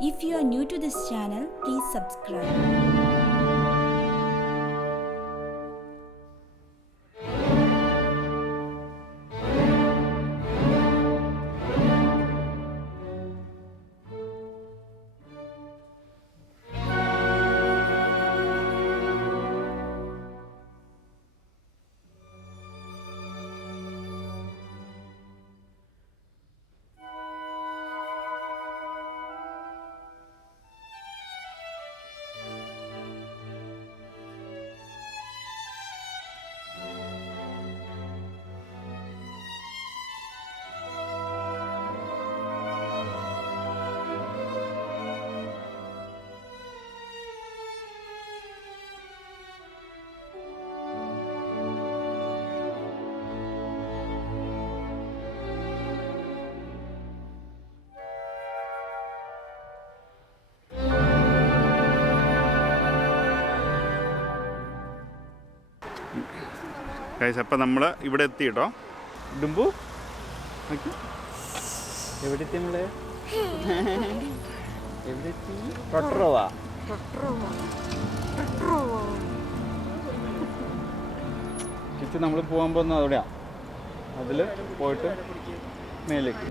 If you are new to this channel, please subscribe. അപ്പം നമ്മൾ ഇവിടെ എത്തി കേട്ടോ. ഡുംബു എവിടെ എത്തി നമ്മള്? എവിടെ എത്തി? റൊട്ടറുവ. കിച്ച് നമ്മൾ പോകാൻ പോകുന്നത് അവിടെയാ. അതിൽ പോയിട്ട് മേലേക്ക്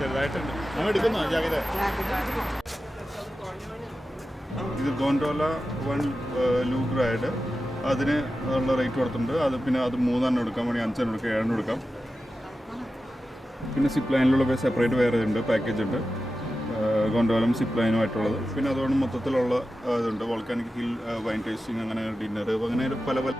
ചെറുതായിട്ടുണ്ട്. നമ്മൾ എടുക്കുന്നോ ജാഗ്രത? ഇത് ഗോണ്ടോല 1 ലൂഗ് റൈഡ്, അതിന് ഉള്ള റേറ്റ് കൊടുത്തിട്ടുണ്ട്. അത് പിന്നെ അത് 3 എടുക്കാം, വേണമെങ്കിൽ 5 എടുക്കാം, 7 എടുക്കാം. പിന്നെ സിപ്പ് ലൈനിലുള്ള സെപ്പറേറ്റ് വേറെ ഉണ്ട്, പാക്കേജ് ഉണ്ട്. ഗോണ്ടോലയും സിപ്പ് ലൈനുമായിട്ടുള്ളത്. പിന്നെ അതുകൊണ്ട് മൊത്തത്തിലുള്ള ഇതുണ്ട്, വോൾക്കാനിക് ഹിൽ, വൈൻ ടേസ്റ്റിംഗ്, അങ്ങനെ ഡിന്നർ, അങ്ങനെ പല പല.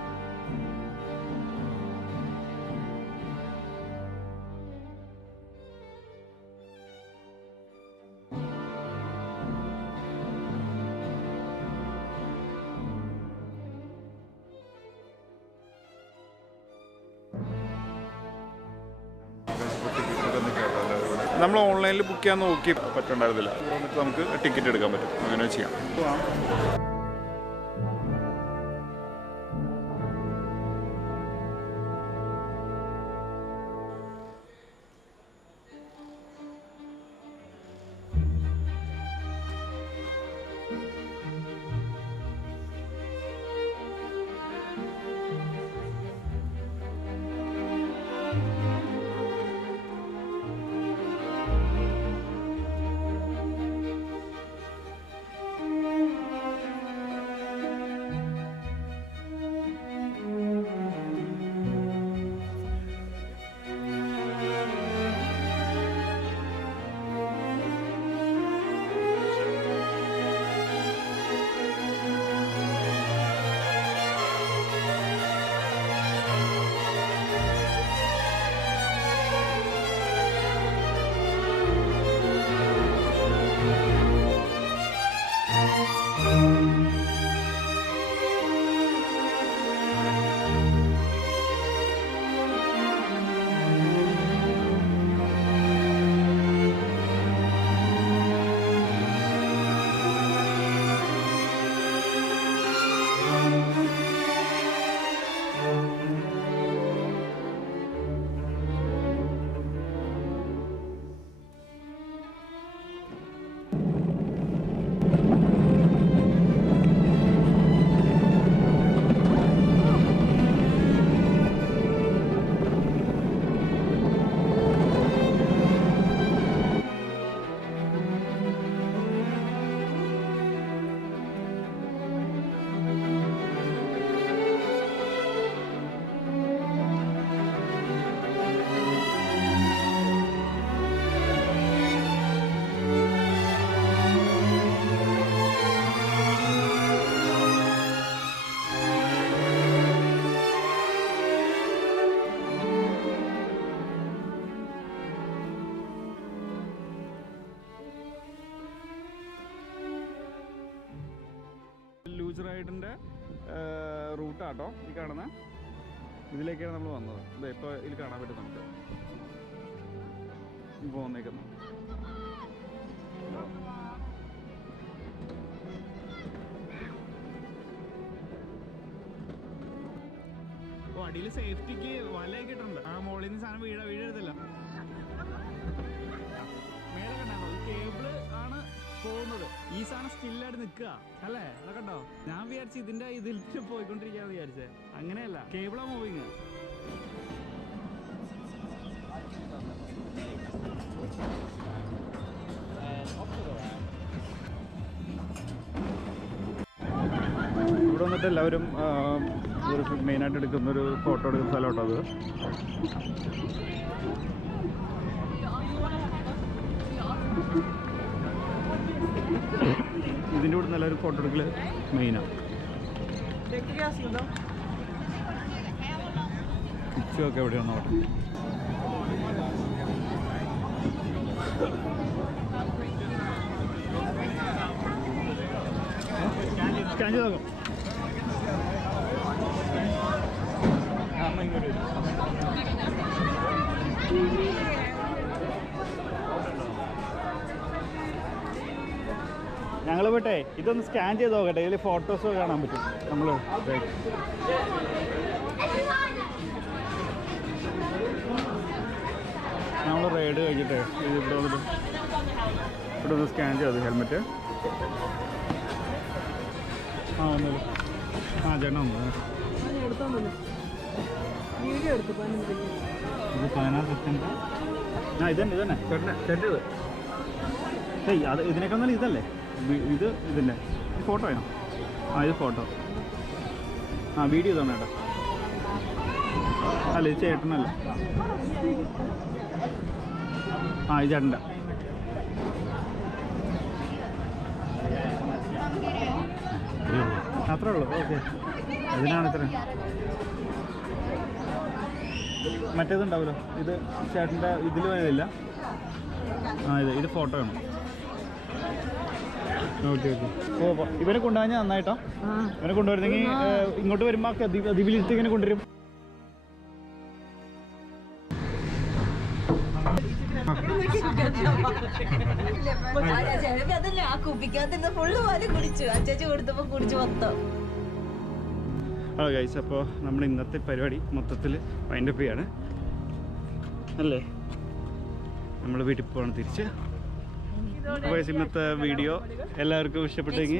നമ്മൾ ഓൺലൈനിൽ ബുക്ക് ചെയ്യാൻ നോക്കി പറ്റുന്നുണ്ടായിരുന്നില്ല. എന്നിട്ട് നമുക്ക് ടിക്കറ്റ് എടുക്കാൻ പറ്റും, അങ്ങനെ ചെയ്യാം. റൈഡിൻ്റെ റൂട്ടാട്ടോ ഈ കാണുന്ന. ഇതിലേക്കാണ് നമ്മൾ വന്നത്. ഇത് ഇപ്പോൾ ഇതിൽ കാണാൻ പറ്റും നമുക്ക് ഇപ്പോൾ വന്നേക്കുന്നത്. അപ്പോൾ അടിയിൽ സേഫ്റ്റിക്ക് വലയൊക്കെ ഇട്ടിട്ടുണ്ട്. ആ മുകളിൽ നിന്ന് സാധനം വീഴരുതല്ലോ. പോകുന്നത്. ഈ സാധനം സ്റ്റില്ലായിട്ട് നിൽക്കുക അല്ലേ? അതൊക്കെണ്ടോ? ഞാൻ വിചാരിച്ചു ഇതിന്റെ ഇതിൽ പോയിക്കൊണ്ടിരിക്കാന്ന് വിചാരിച്ചേ. അങ്ങനെയല്ല, കേബിളാ മൂവിങ്. ഇവിടെ വന്നിട്ട് എല്ലാവരും ഒരു മെയിനായിട്ട് എടുക്കുന്നൊരു ഫോട്ടോ എടുക്കുന്ന സ്ഥലം കേട്ടോ അത്. ഇതിൻ്റെ കൂടെ എല്ലാവരും ഫോട്ടോ എടുക്കൽ മെയിനാണ്. പിച്ചുമൊക്കെ എവിടെയാണ് നോട്ടെ. സ്കാൻ ചെയ്ത് നോക്കാം. ഞങ്ങൾ പോട്ടെ ഇതൊന്ന് സ്കാൻ ചെയ്ത് നോക്കട്ടെ, ഇതിൽ ഫോട്ടോസ് കാണാൻ പറ്റും. നമ്മൾ റൈഡ് കഴിഞ്ഞിട്ട് ഇത് ഇവിടെ ഒന്ന് സ്കാൻ ചെയ്തത് ഹെൽമെറ്റ്. ആ ഒന്നുമില്ല. ആ ചേട്ടൻ ഒന്ന് ഇത് 14 സെക്കൻഡ്. ആ ഇതന്നെ ചേട്ടൻ്റെ ഇത്. ഏയ് അത് ഇതിനൊക്കെ ഒന്നും ഇതല്ലേ ഇത് ഇതിൻ്റെ ഫോട്ടോ വേണം. ആ ഇത് ഫോട്ടോ. ആ വീഡിയോ തന്നെ കേട്ടോ. അല്ല ഇത് ചേട്ടനല്ല. ആ ഇത് ചേട്ടൻ്റെ. അത്രേ ഉള്ളൂ. ഓക്കെ അതിനാണ് ഇത്ര. മറ്റേതുണ്ടാവുമല്ലോ, ഇത് ചേട്ടൻ്റെ ഇതിൽ വരുന്നില്ല. ആ ഇത് ഫോട്ടോ വേണം. ഓക്കെ ഓ ഇവരെ കൊണ്ടുപോകാൻ നന്നായിട്ടോ. ഇവരെ കൊണ്ടുവരുന്നെങ്കിൽ ഇങ്ങോട്ട് വരുമ്പോൾ അതിവിലിട്ട് ഇങ്ങനെ കൊണ്ടുവരും. ഹലോ ഗൈസ്, അപ്പോൾ നമ്മൾ ഇന്നത്തെ പരിപാടി മൊത്തത്തിൽ വൈൻഡപ്പ് ചെയ്യാണ് അല്ലേ. നമ്മൾ വീട്ടിൽ പോകണം തിരിച്ച്. ഇന്നത്തെ വീഡിയോ എല്ലാവർക്കും ഇഷ്ടപ്പെട്ടെങ്കിൽ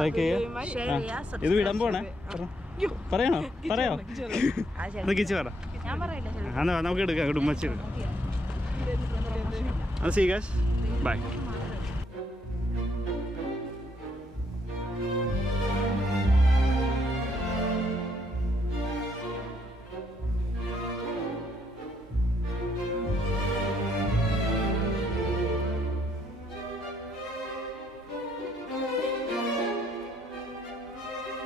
ലൈക്ക് ചെയ്യുക. ഇത് വിടാൻ പോണേ. പറയണോ? പറയാമോ? കിച്ച് പറ. നമുക്ക് എടുക്കാം. കുടുംബശ്ശേരി. അത് സീ ഗൈസ്, ബൈ.